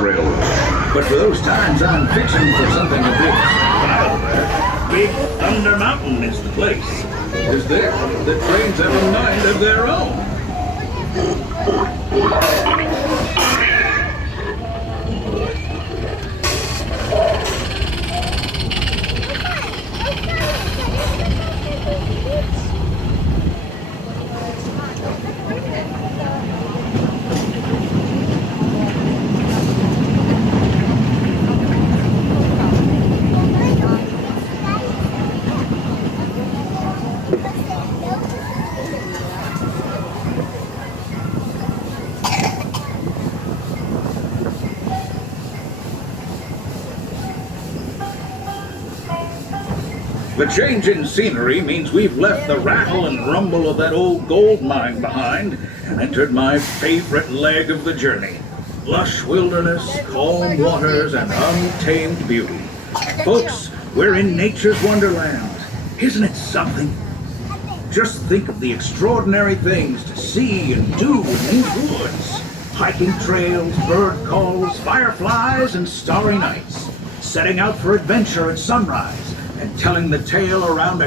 railroad. But for those times, I'm fixing for something a bit wilder. Big Thunder Mountain is the place. Is there? The trains have a mind of their own. The change in scenery means we've left the rattle and rumble of that old gold mine behind and entered my favorite leg of the journey. Lush wilderness, calm waters, and untamed beauty. Folks, we're in nature's wonderland. Isn't it something? Just think of the extraordinary things to see and do in these woods. Hiking trails, bird calls, fireflies, and starry nights. Setting out for adventure at sunrise and telling the tale around a